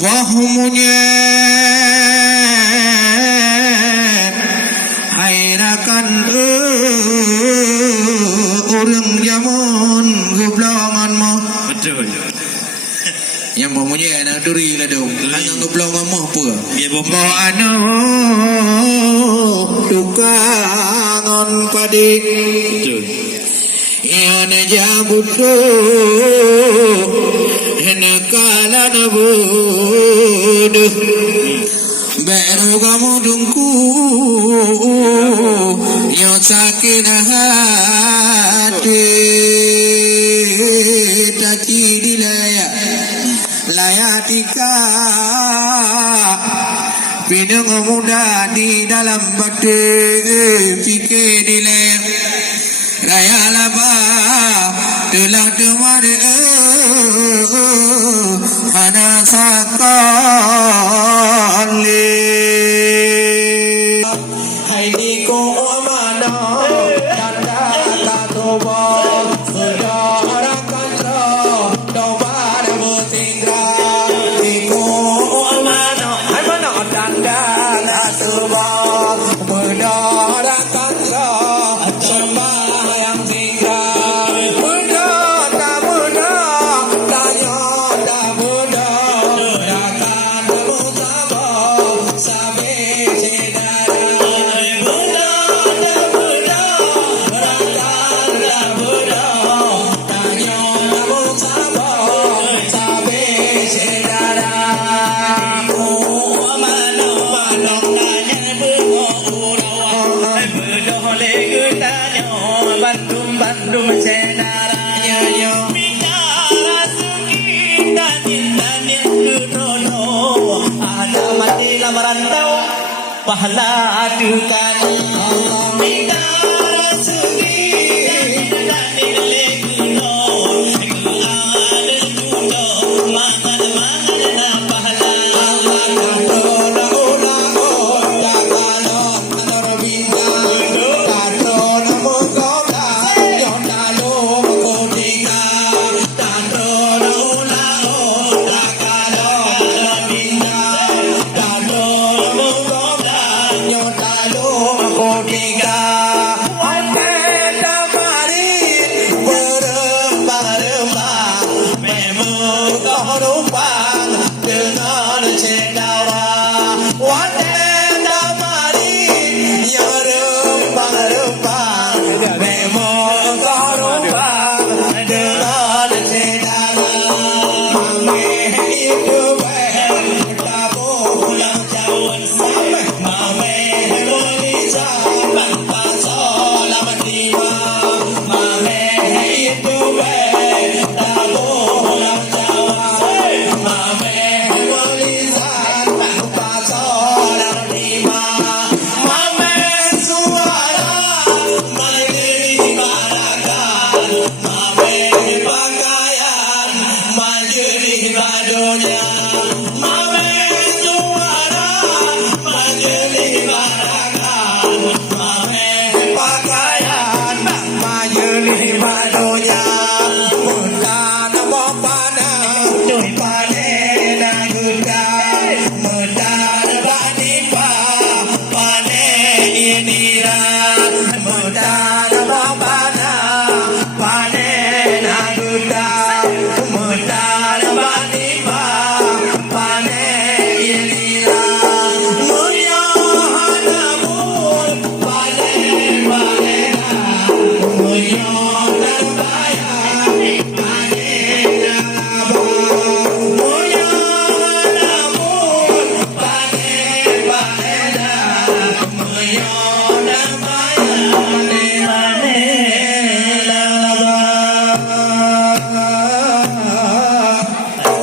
wahumunya hairakan orang jamun gublongan mo betul yang mamunya nak duri lah dong hanya gublongan mo apa dia mo ano dukangon padi betul Yana jabutu Henakala nabudu Beru kamu dungku Yo sakit hati Taci di layak Layak tika Pinang muda di dalam batu Fikir di layak Raya laba telah temani hana sakali hai di ko amana tanda katoba sudah orang kandra doba bertingga di ko amana hai mana tanda katoba berdarah kandra sembah Bandung cendaranya yo bidara suki dan yang kudono ada mati lamarantau pahala adukan Allah bidara suki dan lekuno ada kudo makan pahala Allah kudo Madunya